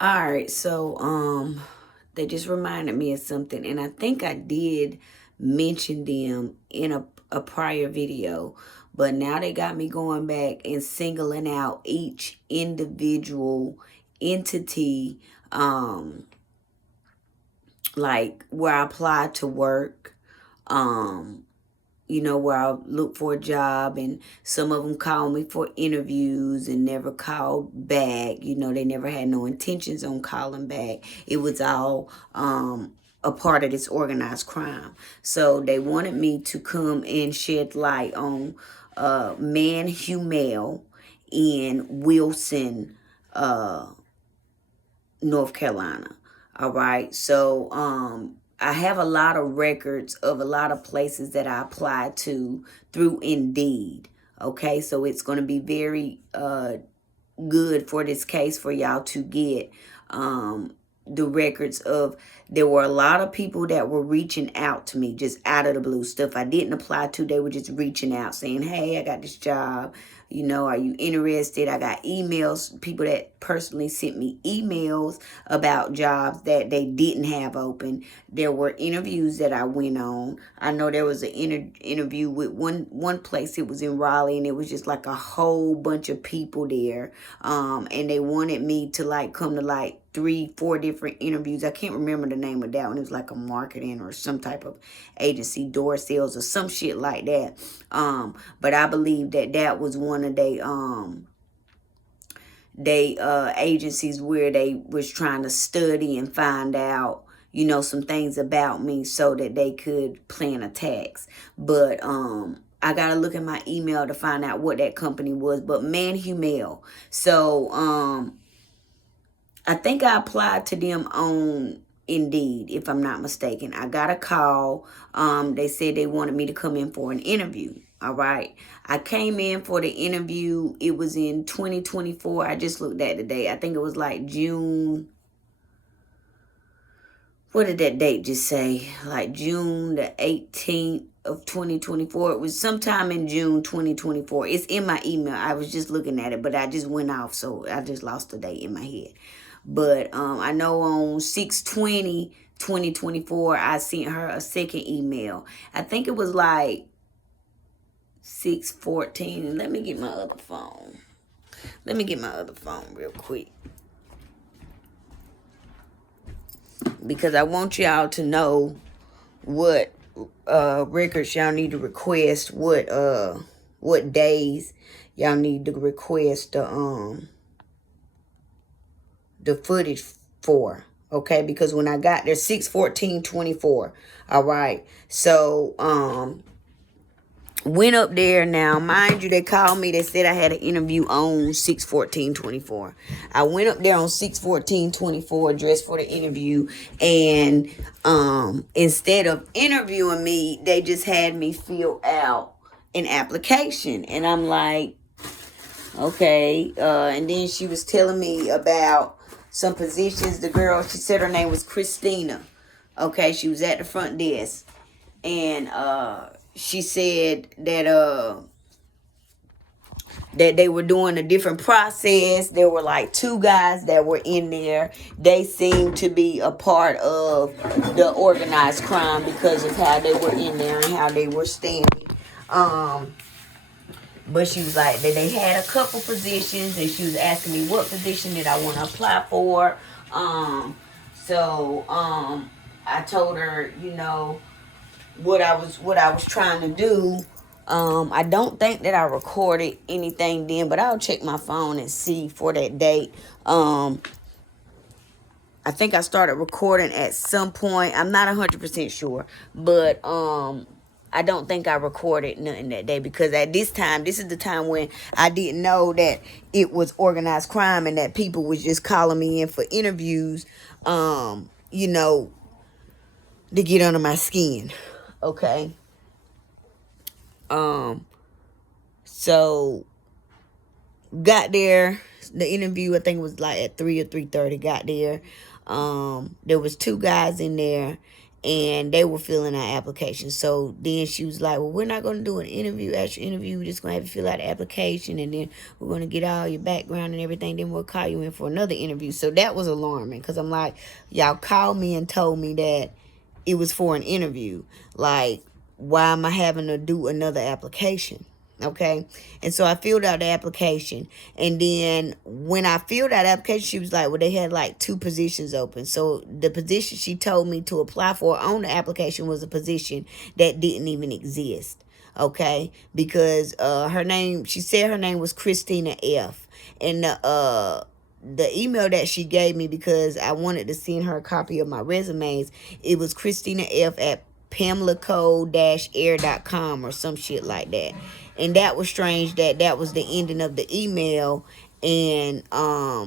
All right, so they just reminded me of something, and I think I did mention them in a prior video, but now they got me going back and singling out each individual entity, like where I applied to work, um, where I look for a job, and some of them called me for interviews and never called back. They never had no intentions on calling back. It was all a part of this organized crime. So they wanted me to come and shed light on Mann, Hummell in Wilson, North Carolina. All right. So I have a lot of records of a lot of places that I applied to through Indeed. Okay, so it's going to be very good for this case for y'all to get the records of. There were a lot of people that were reaching out to me just out of the blue. Stuff I didn't apply to, they were just reaching out saying, hey, I got this job, are you interested? I got emails, people that personally sent me emails about jobs that they didn't have open. There were interviews that I went on. I know there was an interview with one place. It was in Raleigh, and it was just like a whole bunch of people there, and they wanted me to come to 3-4 different interviews. I can't remember the name of that one. It was like a marketing or some type of agency, door sales or some shit like that. But I believe that was one of they agencies where they was trying to study and find out some things about me so that they could plan attacks. But I gotta look at my email to find out what that company was. But Mann, Hummell. So I think I applied to them on Indeed, if I'm not mistaken. I got a call. They said they wanted me to come in for an interview. All right. I came in for the interview. It was in 2024. I just looked at the date. I think it was like June. What did that date just say? Like June the 18th of 2024. It was sometime in June 2024. It's in my email. I was just looking at it, but I just went off, so I just lost the date in my head. But I know on 6/20/2024, I sent her a second email. I think it was like 6/14. Let me get my other phone. Let me get my other phone real quick, because I want y'all to know what records y'all need to request, what days y'all need to request the footage for. Okay, because when I got there, 6/14/24. All right. So went up there. Now, mind you, they called me. They said I had an interview on 6/14/24. I went up there on 6/14/24, dressed for the interview, and instead of interviewing me, they just had me fill out an application. And I'm like, okay. And then she was telling me about some positions. The girl, she said her name was Christina. Okay, she was at the front desk. And she said that they were doing a different process. There were like 2 guys that were in there. They seemed to be a part of the organized crime because of how they were in there and how they were standing. But she was like, they had a couple positions, and she was asking me what position did I want to apply for. So I told her, what I was trying to do. I don't think that I recorded anything then, but I'll check my phone and see for that date. I think I started recording at some point. I'm not 100% sure, but I don't think I recorded nothing that day, because at this time, this is the time when I didn't know that it was organized crime and that people was just calling me in for interviews, to get under my skin. Okay. So got there. The interview, I think it was like at 3 or 3:30. Got there. There was 2 guys in there, and they were filling out applications. So then she was like, well, we're not going to do an interview, actual interview. We're just going to have you fill out the application, and then we're going to get all your background and everything. Then we'll call you in for another interview. So that was alarming, because I'm like, y'all called me and told me that it was for an interview. Like, why am I having to do another application? Okay. And so I filled out the application. And then when I filled out the application, she was like, well, they had like 2 positions open. So the position she told me to apply for on the application was a position that didn't even exist. Okay. Because she said her name was Christina F. And the email that she gave me, because I wanted to send her a copy of my resumes, it was Christina F at PamelaCole-air.com or some shit like that. And that was strange that that was the ending of the email. And I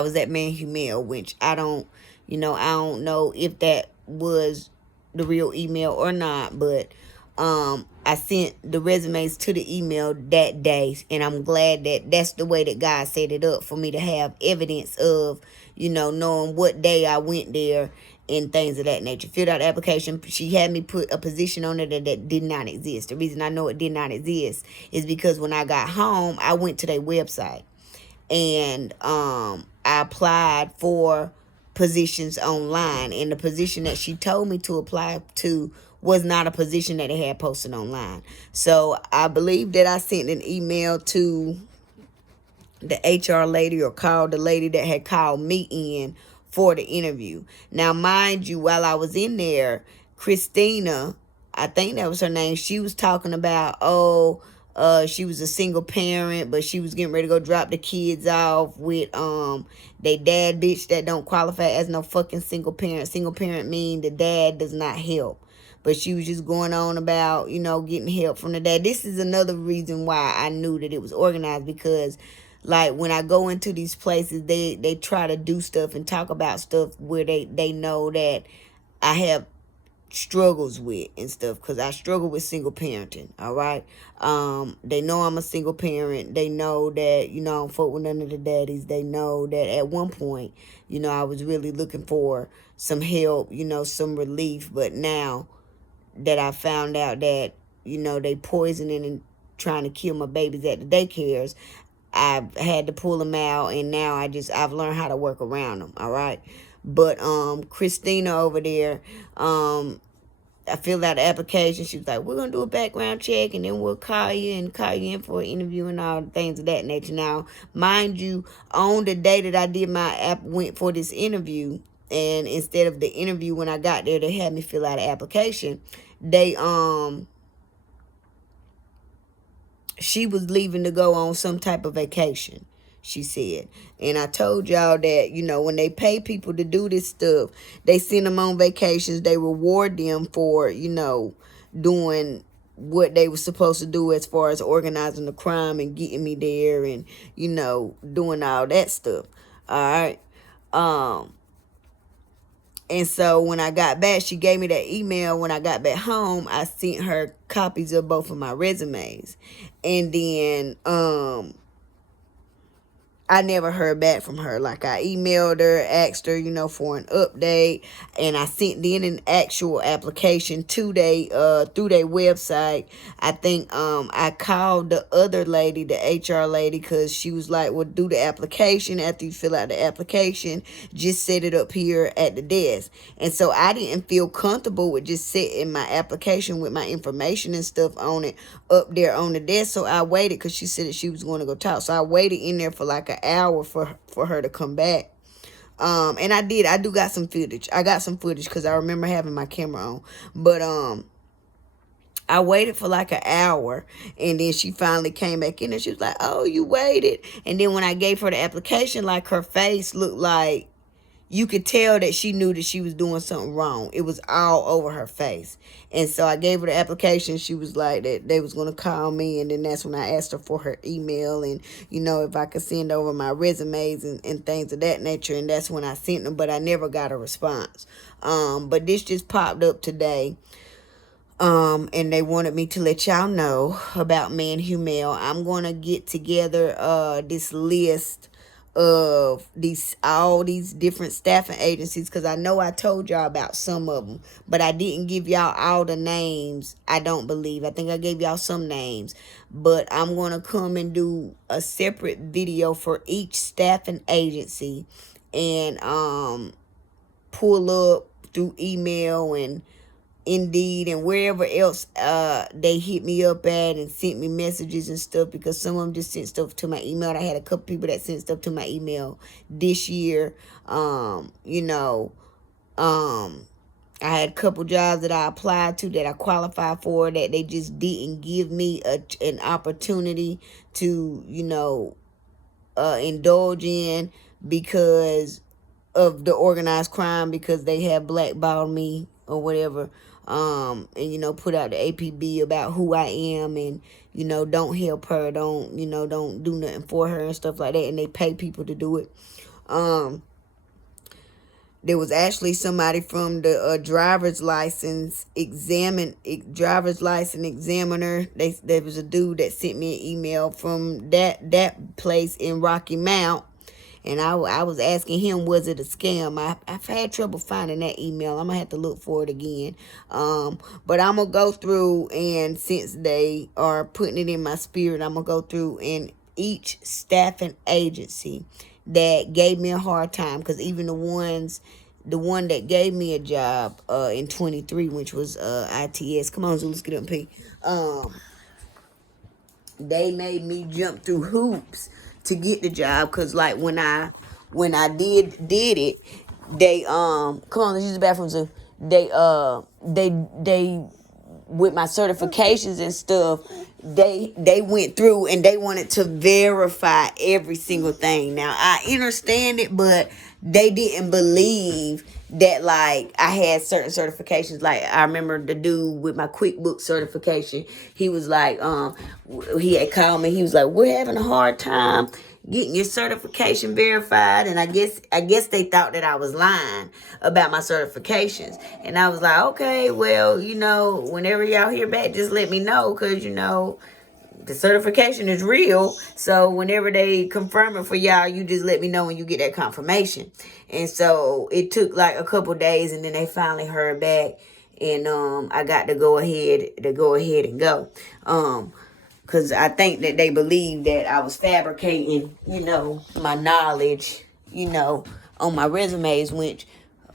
was at Man Hummell, which I don't know if that was the real email or not, but I sent the resumes to the email that day, and I'm glad that that's the way that God set it up for me to have evidence of, knowing what day I went there and things of that nature. Filled out the application. She had me put a position on it that did not exist. The reason I know it did not exist is because when I got home, I went to their website, and I applied for positions online, and the position that she told me to apply to was not a position that they had posted online. So I believe that I sent an email to the HR lady, or called the lady that had called me in for the interview. Now, mind you, while I was in there, Christina, I think that was her name, she was talking about, she was a single parent, but she was getting ready to go drop the kids off with they dad bitch that don't qualify as no fucking single parent. Single parent mean the dad does not help. But she was just going on about, getting help from the dad. This is another reason why I knew that it was organized, because like when I go into these places, they try to do stuff and talk about stuff where they know that I have struggles with and stuff, because I struggle with single parenting. All right. They know I'm a single parent. They know that, I don't fuck with none of the daddies. They know that at one point, I was really looking for some help, some relief. But now that I found out that, they poisoning and trying to kill my babies at the daycares, I've had to pull them out, and now I've learned how to work around them. All right. But Christina over there, I filled out the application. She was like, we're going to do a background check, and then we'll call you in for an interview and all the things of that nature. Now, mind you, on the day that I did my app, went for this interview, and instead of the interview, when I got there, they had me fill out an application. She was leaving to go on some type of vacation, she said. And I told y'all that, when they pay people to do this stuff, they send them on vacations. They reward them for, doing what they were supposed to do as far as organizing the crime and getting me there and, doing all that stuff. All right. And so when I got back, she gave me that email. When I got back home, I sent her copies of both of my resumes. And then I never heard back from her. Like, I emailed her, asked her, for an update, and I sent in an actual application to through their website. I think I called the other lady, the HR lady, because she was like, well, do the application. After you fill out the application, just set it up here at the desk. And so I didn't feel comfortable with just setting my application with my information and stuff on it up there on the desk. So I waited, because she said that she was going to go talk. So I waited in there for like an hour for her to come back. And I do got some footage. I got some footage because I remember having my camera on. But I waited for like an hour, and then she finally came back in, and she was like, oh, you waited. And then when I gave her the application, like, her face looked like you could tell that she knew that she was doing something wrong. It was all over her face. And so I gave her the application. She was like that they was going to call me. And then that's when I asked her for her email and, if I could send over my resumes and things of that nature. And that's when I sent them. But I never got a response. But this just popped up today. And they wanted me to let y'all know about Man Hummell. I'm going to get together this list of all these different staffing agencies, because I know I told y'all about some of them, but I didn't give y'all all the names. I don't believe. I think I gave y'all some names, but I'm going to come and do a separate video for each staffing agency, and pull up through email and Indeed and wherever else they hit me up at and sent me messages and stuff, because some of them just sent stuff to my email. I had a couple people that sent stuff to my email this year. You know, I had a couple jobs that I applied to that I qualified for that they just didn't give me an opportunity to, you know, indulge in because of the organized crime, because they have blackballed me or whatever. And, you know, put out the APB about who I am and, you know, don't help her, don't do nothing for her and stuff like that. And they pay people to do it. There was actually somebody from the driver's license examiner. There was a dude that sent me an email from that place in Rocky Mount. And I was asking him, was it a scam? I've had trouble finding that email. I'm going to have to look for it again. But I'm going to go through, and since they are putting it in my spirit, I'm going to go through and each staffing agency that gave me a hard time, because even the one that gave me a job in 23, which was ITS. Come on, Zoo, let's get up and pee. They made me jump through hoops to get the job, because like when I did it, they come on, let's use the bathroom, Zoo. They with my certifications and stuff, they went through and they wanted to verify every single thing. Now I understand it, but they didn't believe that like I had certain certifications. Like I remember the dude with my QuickBooks certification, he was like, he had called me, he was like, we're having a hard time getting your certification verified. And I guess they thought that I was lying about my certifications. And I was like, okay, well, you know, whenever y'all hear back, just let me know, because, you know, the certification is real. So whenever they confirm it for y'all, you just let me know when you get that confirmation. And so it took like a couple days, and then they finally heard back, and I got to go ahead and go. Because I think that they believed that I was fabricating, you know, my knowledge, you know, on my resumes, which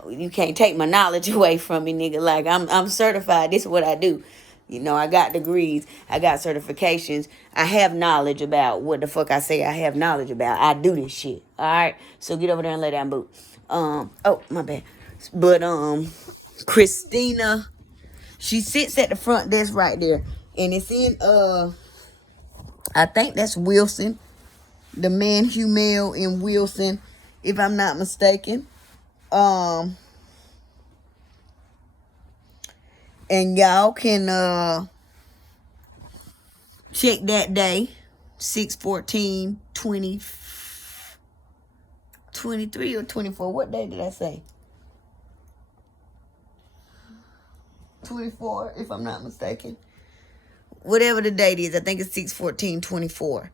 you can't take my knowledge away from me, nigga. Like, I'm certified. This is what I do. You know, I got degrees. I got certifications. I have knowledge about what the fuck I say I have knowledge about. I do this shit. All right? So get over there and lay down, boot. Oh, my bad. But, Christina, she sits at the front desk right there. And it's in, I think that's Wilson, the Mann, Hummell in Wilson, if I'm not mistaken. And y'all can check that day, 6/14/23 or 24. What day did I say? 24, if I'm not mistaken. Whatever the date is, I think it's 6/14/24.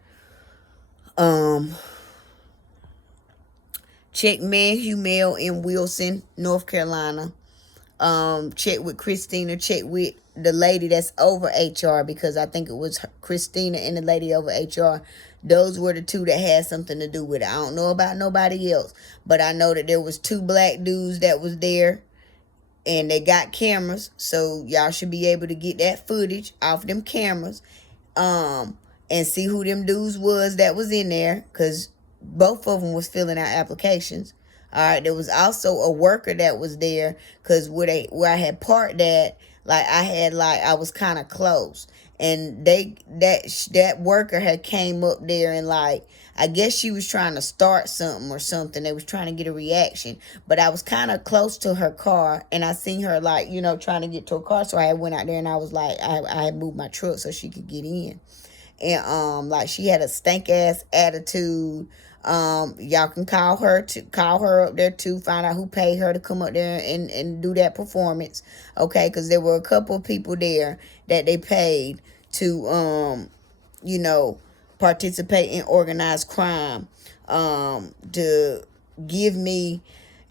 Check Mann, Hummell in Wilson, North Carolina. Check with Christina. Check with the lady that's over HR, because I think it was Christina and the lady over HR. Those were the two that had something to do with it. I don't know about nobody else, but I know that there was 2 black dudes that was there, and they got cameras, so y'all should be able to get that footage off them cameras, and see who them dudes was that was in there, because both of them was filling out applications. All right, there was also a worker that was there, because where I had parked at, like I was kind of close, and that worker had came up there, and like I guess she was trying to start something or something. They was trying to get a reaction, but I was kind of close to her car, and I seen her like, you know, trying to get to her car, so I went out there and I was like, I had moved my truck so she could get in, and like she had a stank ass attitude. Y'all can call her up there too, find out who paid her to come up there and do that performance, okay? Because there were a couple of people there that they paid to you know, participate in organized crime, to give me,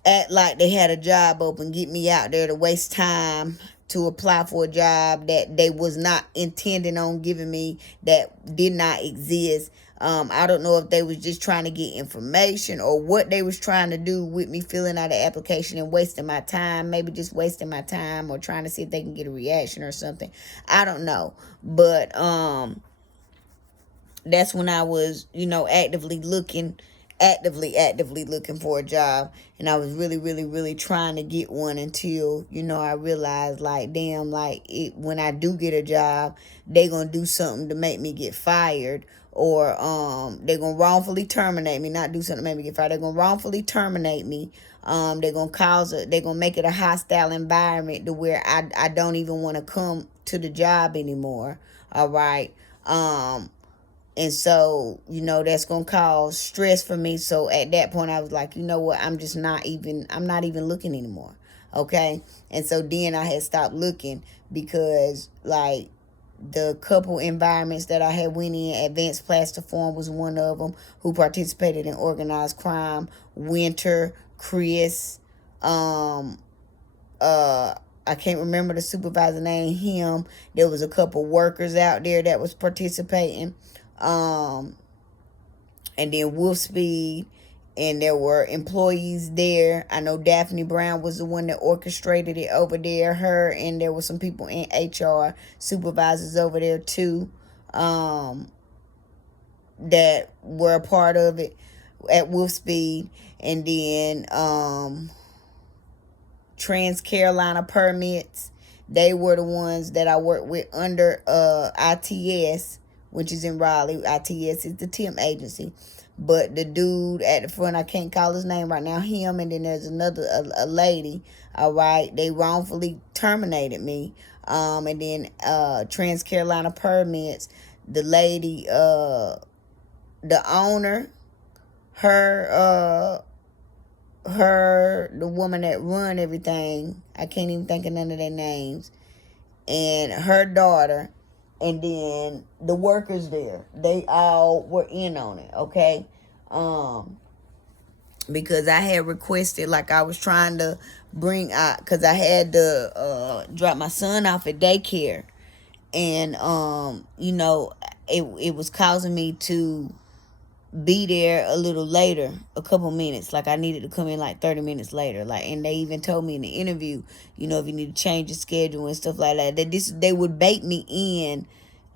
act like they had a job open, get me out there to waste time to apply for a job that they was not intending on giving me, that did not exist. I don't know if they was just trying to get information or what they was trying to do with me filling out an application and wasting my time, maybe just wasting my time or trying to see if they can get a reaction or something. I don't know. But that's when I was, actively looking for a job. And I was really, really, really trying to get one until, I realized, like, damn, like, when I do get a job, they gonna do something to make me get fired, or they're gonna wrongfully terminate me, not do something to make me get fired. They're gonna wrongfully terminate me. They're gonna make it a hostile environment to where I don't even want to come to the job anymore. All right. And so, that's going to cause stress for me. So at that point, I was like, you know what? I'm not even looking anymore. Okay. And so then I had stopped looking because, like, the couple environments that I had went in, Advanced Plastiform was one of them, who participated in organized crime. Winter, Chris, I can't remember the supervisor name, him. There was a couple workers out there that was participating. And then Wolf Speed, and there were employees there. I know Daphne Brown was the one that orchestrated it over there. Her, and there were some people in HR, supervisors over there too, that were a part of it at Wolf Speed. And then Trans Carolina Permits, they were the ones that I worked with under ITS, which is in Raleigh. ITS is the temp agency. But the dude at the front, I can't call his name right now, him, and then there's another, a lady, all right, they wrongfully terminated me. And then Trans Carolina Permits, the lady, the owner, the woman that run everything, I can't even think of none of their names, and her daughter, and then the workers there, they all were in on it, okay? Because I had requested, like, I was trying to bring out, because I had to drop my son off at daycare, and it was causing me to be there a little later, a couple minutes. Like, I needed to come in like 30 minutes later. Like, and they even told me in the interview, if you need to change your schedule and stuff like that, they would bait me in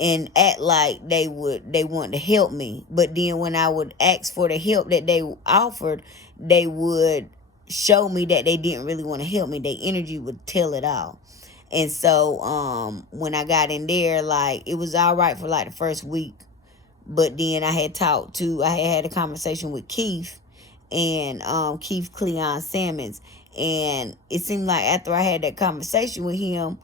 and act like they want to help me. But then when I would ask for the help that they offered, they would show me that they didn't really want to help me. Their energy would tell it all. And so when I got in there, like, it was all right for like the first week. But then I had a conversation with Keith, and Keith Cleon Sammons. And it seemed like after I had that conversation with him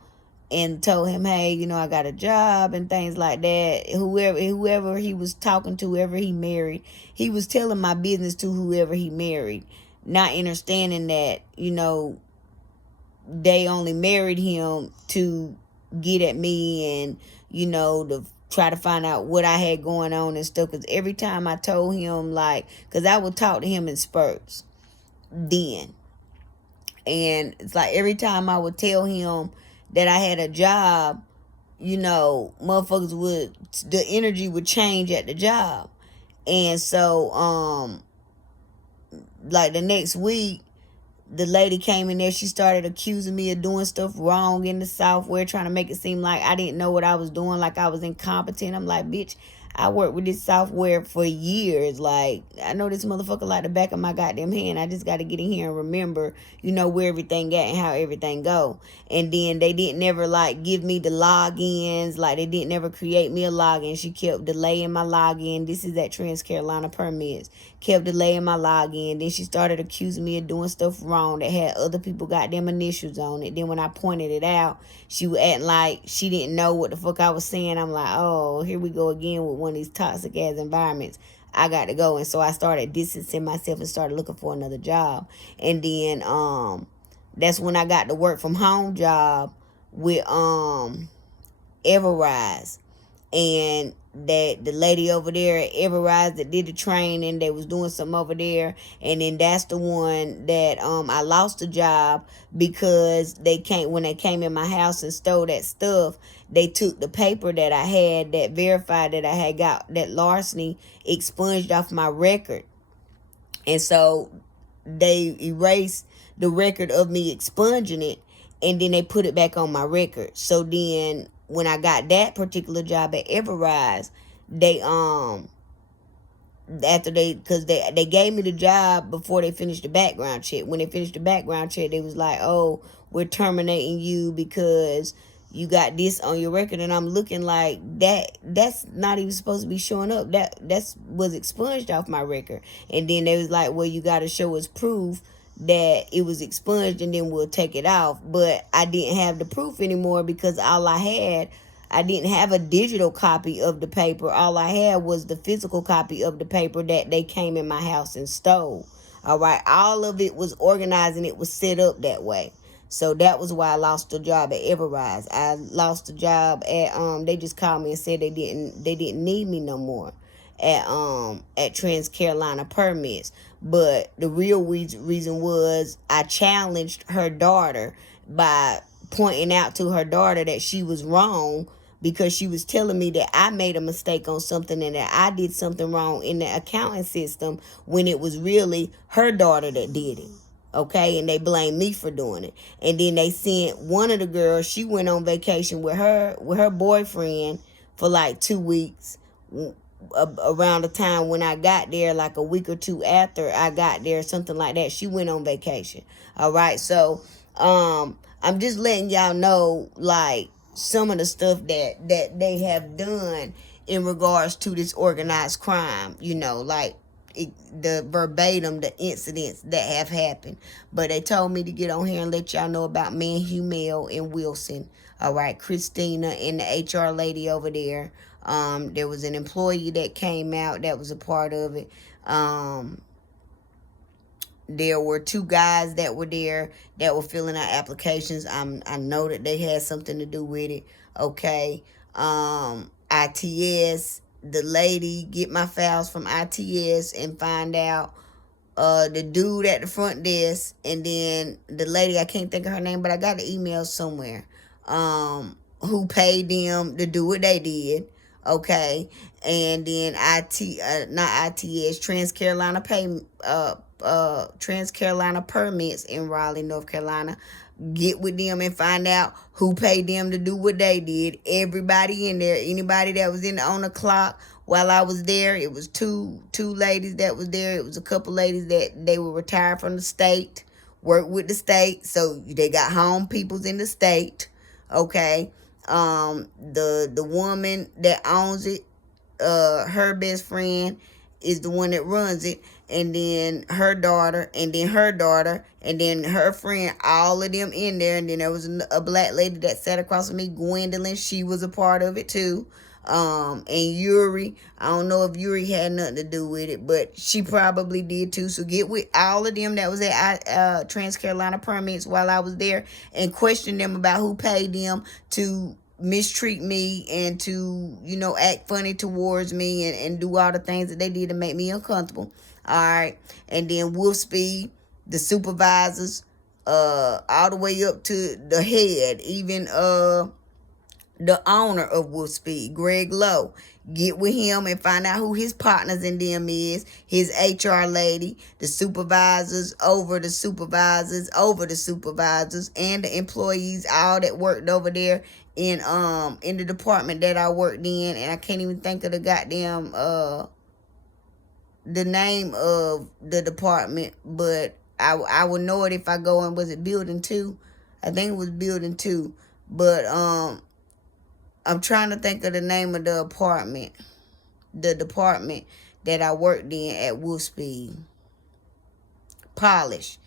and told him, hey, I got a job and things like that, whoever he was talking to, whoever he married, he was telling my business to whoever he married, not understanding that, they only married him to get at me and, to try to find out what I had going on and stuff. Because every time I told him, like, because I would talk to him in spurts then. And it's like every time I would tell him that I had a job, motherfuckers the energy would change at the job. And so, like the next week, the lady came in there, she started accusing me of doing stuff wrong in the software, trying to make it seem like I didn't know what I was doing, like I was incompetent. I'm like, bitch, I worked with this software for years. Like, I know this motherfucker like the back of my goddamn hand. I just got to get in here and remember, where everything at and how everything go. And then they didn't never, like, give me the logins. Like, they didn't never create me a login. She kept delaying my login. This is at Trans Carolina Permits. Kept delaying my login. Then she started accusing me of doing stuff wrong that had other people got them initials on it. Then when I pointed it out, she was acting like she didn't know what the fuck I was saying. I'm like, oh, here we go again with one of these toxic ass environments. I got to go. And so I started distancing myself and started looking for another job. And then that's when I got the work from home job with Everrise. and that the lady over there at Everrise that did the training, they was doing something over there, and then that's the one that I lost the job because when they came in my house and stole that stuff. They took the paper that I had that verified that I had got that larceny expunged off my record, and so they erased the record of me expunging it, and then they put it back on my record. So then when I got that particular job at Everrise, they after because they gave me the job before they finished the background check. When they finished the background check, they was like, oh, we're terminating you because you got this on your record. And I'm looking like that's not even supposed to be showing up. That's was expunged off my record. And then they was like, well, you got to show us proof that it was expunged, and then we'll take it off. But I didn't have the proof anymore because I didn't have a digital copy of the paper. All I had was the physical copy of the paper that they came in my house and stole. All right. All of it was organized and it was set up that way. So that was why I lost the job at Everrise. I lost the job at they just called me and said they didn't need me no more at Trans Carolina Permits. But the real reason was I challenged her daughter by pointing out to her daughter that she was wrong because she was telling me that I made a mistake on something and that I did something wrong in the accounting system when it was really her daughter that did it. Okay, and they blamed me for doing it. And then they sent one of the girls, she went on vacation with her boyfriend for like 2 weeks around the time when I got there, like a week or two after I got there, something like that. She went on vacation. All right, so I'm just letting y'all know like some of the stuff that they have done in regards to this organized crime, like the verbatim, the incidents that have happened. But they told me to get on here and let y'all know about Mann, Hummell, and Wilson. All right, Christina and the HR lady over there. There was an employee that came out that was a part of it. There were 2 guys that were there that were filling out applications. I know that they had something to do with it. Okay. ITS, the lady, get my files from ITS and find out the dude at the front desk, and then the lady, I can't think of her name, but I got the email somewhere, who paid them to do what they did. Okay. And then not ITS, Trans Carolina Permits in Raleigh, North Carolina. Get with them and find out who paid them to do what they did. Everybody in there, anybody that was on the clock while I was there, it was two ladies that was there. It was a couple ladies that they were retired from the state, worked with the state, so they got home peoples in the state. Okay. The woman that owns it, her best friend is the one that runs it, and then her daughter, and then her daughter, and then her friend, all of them in there. And then there was a black lady that sat across from me, Gwendolyn. She was a part of it too. And Yuri, I don't know if Yuri had nothing to do with it, but she probably did too. So get with all of them that was at Trans Carolina Permits while I was there and question them about who paid them to mistreat me and to, act funny towards me and do all the things that they did to make me uncomfortable. All right. And then Wolf Speed, the supervisors, all the way up to the head, even the owner of Wolf Speed, Greg Lowe. Get with him and find out who his partners in them is, his HR lady, the supervisors over the supervisors over the supervisors, and the employees, all that worked over there in the department that I worked in. And I can't even think of the goddamn the name of the department, but I would know it if I go in. Was it building 2? I think it was building 2. But I'm trying to think of the name of the department that I worked in at Wolfspeed. Polish.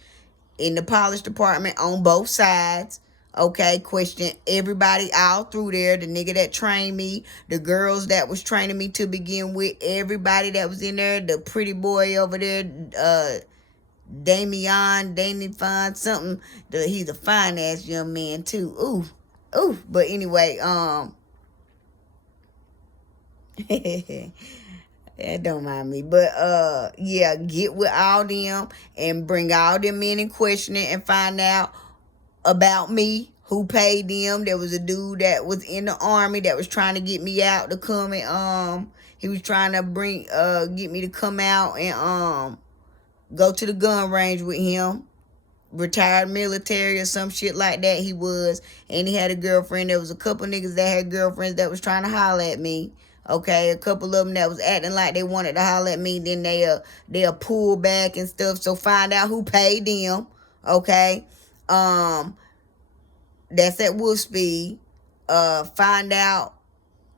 In the polish department on both sides. Okay, question everybody all through there. The nigga that trained me, the girls that was training me to begin with, everybody that was in there, the pretty boy over there, Damien Fine, something. He's a fine ass young man too. Ooh. But anyway, That don't mind me. But yeah, get with all them and bring all them in and question it and find out about me, who paid them. There was a dude that was in the army that was trying to get me out to come and he was trying to get me to come out and go to the gun range with him. Retired military or some shit like that he was. And he had a girlfriend. There was a couple niggas that had girlfriends that was trying to holler at me. Okay, a couple of them that was acting like they wanted to holler at me. Then they'll pull back and stuff. So find out who paid them. Okay. That's at Wolfspeed. Find out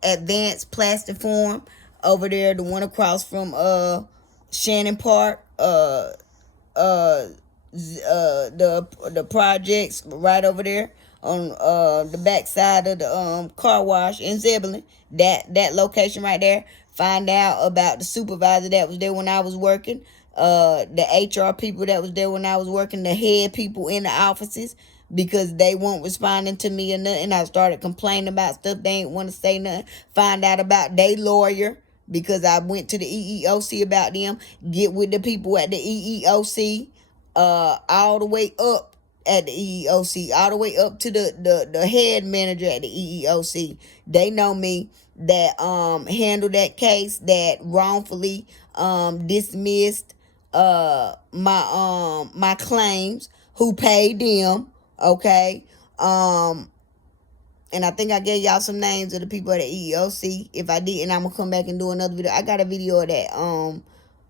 Advanced Plastic Form over there, the one across from Shannon Park. The projects right over there on the back side of the car wash in Zebulon. That location right there. Find out about the supervisor that was there when I was working. The HR people that was there when I was working. The head people in the offices, because they weren't responding to me or nothing. I started complaining about stuff. They ain't want to say nothing. Find out about their lawyer, because I went to the EEOC about them. Get with the people at the EEOC, all the way up at the EEOC, all the way up to the head manager at the EEOC. They know me, that handled that case, that wrongfully dismissed my claims, who paid them. Okay. And I think I gave y'all some names of the people at the EEOC. If I didn't, I'm gonna come back and do another video. I got a video of that.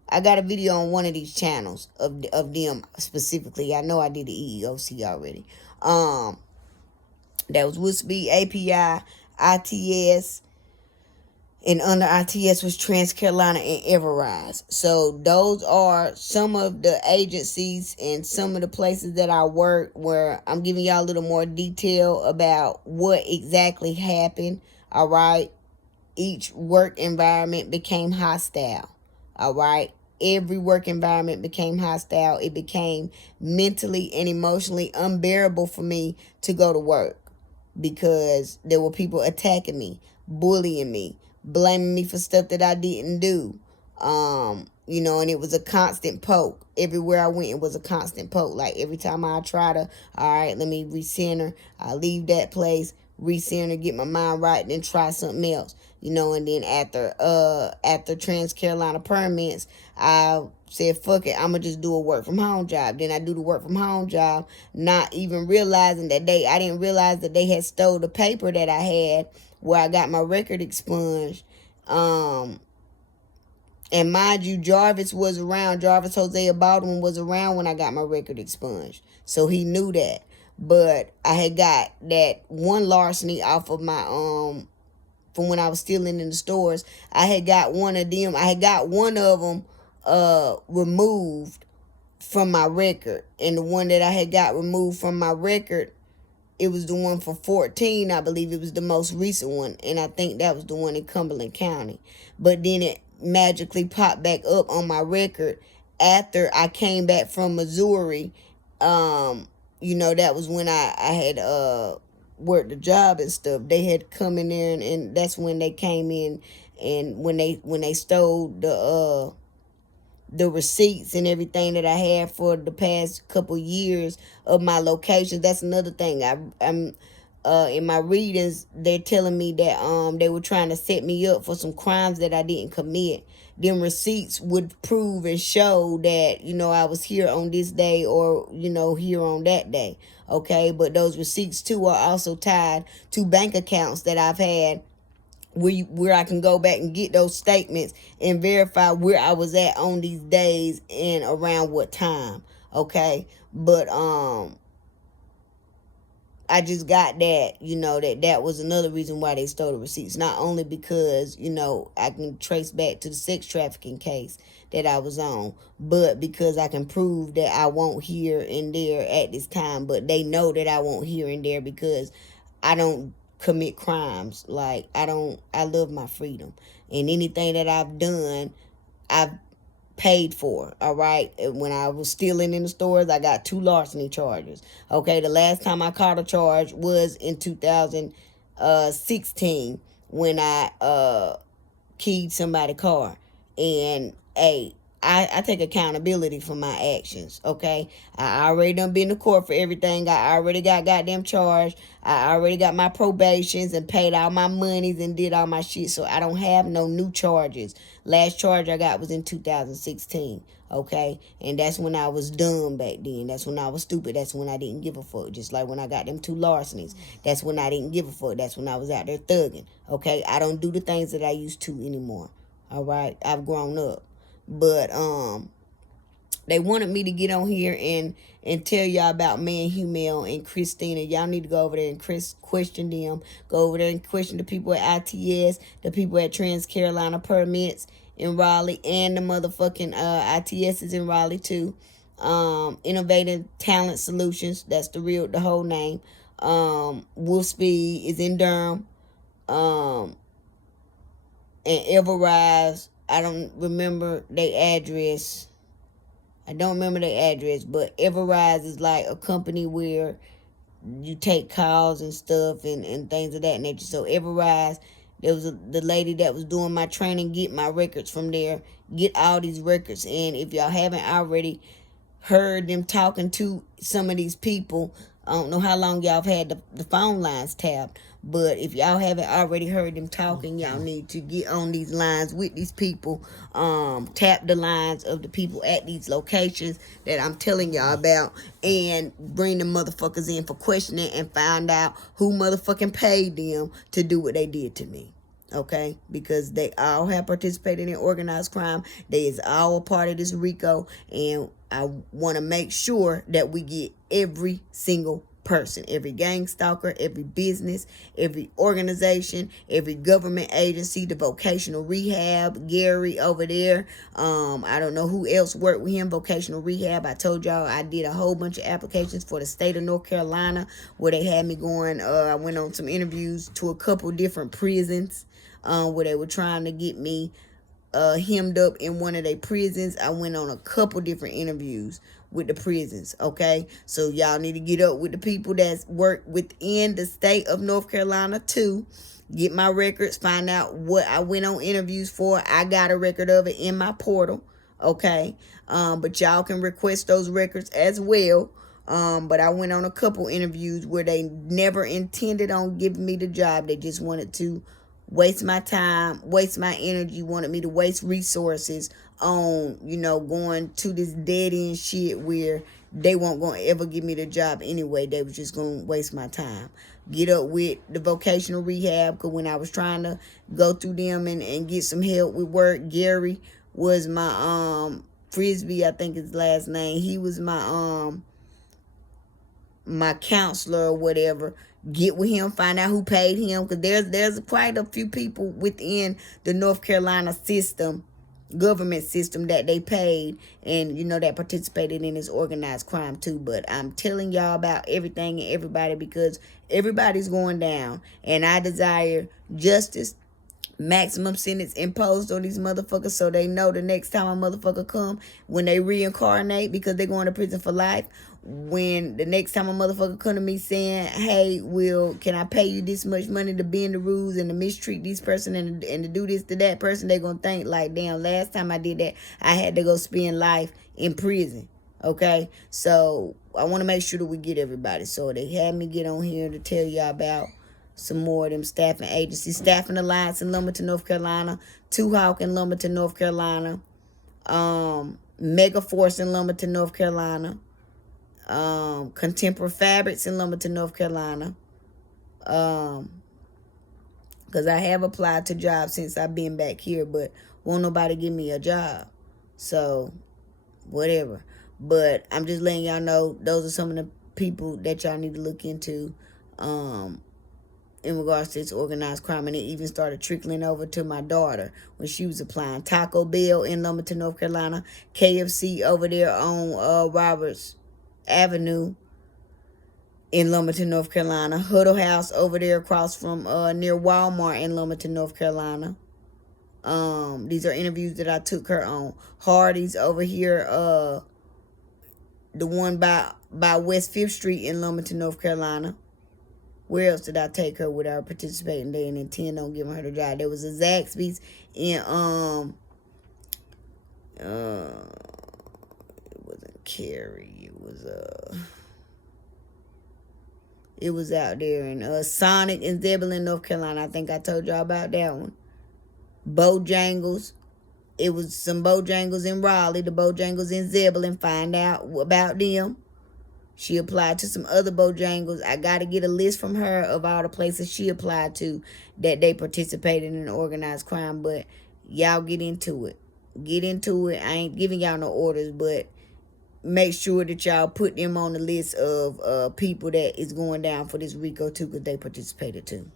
I got a video on one of these channels of them specifically. I know I did the EEOC already. That was Woodby, API, ITS, and under ITS was Trans Carolina and Everrise. So those are some of the agencies and some of the places that I work, where I'm giving y'all a little more detail about what exactly happened. All right. Each work environment became hostile. All right. Every work environment became hostile. It became mentally and emotionally unbearable for me to go to work, because there were people attacking me, bullying me, blaming me for stuff that I didn't do. And it was a constant poke. Everywhere I went, it was a constant poke. Like every time I try to, all right, let me recenter, I leave that place, recenter, get my mind right, and then try something else. And then after Trans Carolina permits, I said, fuck it, I'ma just do a work from home job. Then I do the work from home job, not even realizing that I didn't realize that they had stole the paper that I had where I got my record expunged. And mind you, Jarvis Hosea Baldwin was around when I got my record expunged. So he knew that. But I had got that one larceny off of my, from when I was stealing in the stores. I had got one of them removed from my record. And the one that I had got removed from my record, it was the one for 14, I believe. It was the most recent one. And I think that was the one in Cumberland County. But then it magically popped back up on my record after I came back from Missouri. That was when I had worked the job and stuff. They had come in there, and that's when they came in, and when they stole the receipts and everything that I had for the past couple years of my locations. That's another thing. I'm in my readings, they're telling me that they were trying to set me up for some crimes that I didn't commit. Them receipts would prove and show that, I was here on this day, or, here on that day. Okay, but those receipts too are also tied to bank accounts that I've had, where I can go back and get those statements and verify where I was at on these days and around what time. Okay, but I just got that, that was another reason why they stole the receipts. Not only because, I can trace back to the sex trafficking case that I was on, but because I can prove that I won't here and there at this time. But they know that I won't here and there because I don't commit crimes. Like, I love my freedom. And anything that I've done, I've paid for. All right. When I was stealing in the stores, I got 2 larceny charges. Okay. The last time I caught a charge was in 2016 when I keyed somebody's car. And hey, I take accountability for my actions, okay? I already done been to court for everything. I already got goddamn charged. I already got my probations and paid all my monies and did all my shit. So I don't have no new charges. Last charge I got was in 2016, okay? And that's when I was dumb back then. That's when I was stupid. That's when I didn't give a fuck. Just like when I got them 2 larcenies. That's when I didn't give a fuck. That's when I was out there thugging, okay? I don't do the things that I used to anymore, all right? I've grown up. But they wanted me to get on here and tell y'all about me and Hummell and Christina. Y'all need to go over there and question them. Go over there and question the people at ITS, the people at Trans Carolina Permits in Raleigh, and the motherfucking ITS is in Raleigh too. Innovative Talent Solutions, that's the whole name. Wolf Speed is in Durham. And Everrise, I don't remember their address. I don't remember their address, but Everrise is like a company where you take calls and stuff and things of that nature. So Everrise, there was the lady that was doing my training, get my records from there, get all these records. And if y'all haven't already heard them talking to some of these people, I don't know how long y'all have had the phone lines tapped, but if y'all haven't already heard them talking, y'all need to get on these lines with these people. Tap the lines of the people at these locations that I'm telling y'all about, and bring the motherfuckers in for questioning and find out who motherfucking paid them to do what they did to me. Okay, because they all have participated in organized crime. They is all a part of this RICO, and I want to make sure that we get every single person, every gang stalker, every business, every organization, every government agency, the vocational rehab, Gary over there. I don't know who else worked with him, vocational rehab. I told y'all I did a whole bunch of applications for the state of North Carolina where they had me going. I went on some interviews to a couple different prisons where they were trying to get me hemmed up in one of their prisons. I went on a couple different interviews with the prisons, okay? So y'all need to get up with the people that work within the state of North Carolina too. Get my records, find out what I went on interviews for. I got a record of it in my portal, okay? But y'all can request those records as well. But I went on a couple interviews where they never intended on giving me the job. They just wanted to waste my time, waste my energy, wanted me to waste resources on, going to this dead end shit where they weren't going to ever give me the job anyway. They was just going to waste my time. Get up with the vocational rehab, because when I was trying to go through them and get some help with work, Gary was my Frisbee, I think his last name. He was my counselor or whatever. Get with him, find out who paid him, because there's quite a few people within the North Carolina system, government system, that they paid, and that participated in this organized crime too. But I'm telling y'all about everything and everybody, because everybody's going down, and I desire justice, maximum sentence imposed on these motherfuckers, so they know the next time a motherfucker come, when they reincarnate, because they're going to prison for life, when the next time a motherfucker come to me saying, hey, Will, can I pay you this much money to bend the rules and to mistreat this person and to do this to that person, they're going to think like, damn, last time I did that, I had to go spend life in prison. Okay, so I want to make sure that we get everybody. So they had me get on here to tell y'all about some more of them staffing agencies. Staffing Alliance in Lumberton, North Carolina. Two Hawk in Lumberton, North Carolina. Mega Force in Lumberton, North Carolina. Contemporary Fabrics in Lumberton, North Carolina. Because I have applied to jobs since I've been back here, but won't nobody give me a job. So, whatever. But I'm just letting y'all know those are some of the people that y'all need to look into in regards to this organized crime. And it even started trickling over to my daughter when she was applying. Taco Bell in Lumberton, North Carolina. KFC over there on Roberts Avenue in Lumberton, North Carolina. Huddle House over there across from near Walmart in Lumberton, North Carolina. These are interviews that I took her on. Hardy's over here, the one by West 5th Street in Lumberton, North Carolina. Where else did I take her without participating? They didn't intend on giving her the job. There was a Zaxby's in it wasn't Cary. It was out there in Sonic in Zebulon, North Carolina. I think I told y'all about that one. Bojangles. It was some Bojangles in Raleigh, the Bojangles in Zebulon. Find out about them. She applied to some other Bojangles. I got to get a list from her of all the places she applied to that they participated in organized crime. But y'all get into it. Get into it. I ain't giving y'all no orders, but make sure that y'all put them on the list of people that is going down for this RICO too, because they participated too.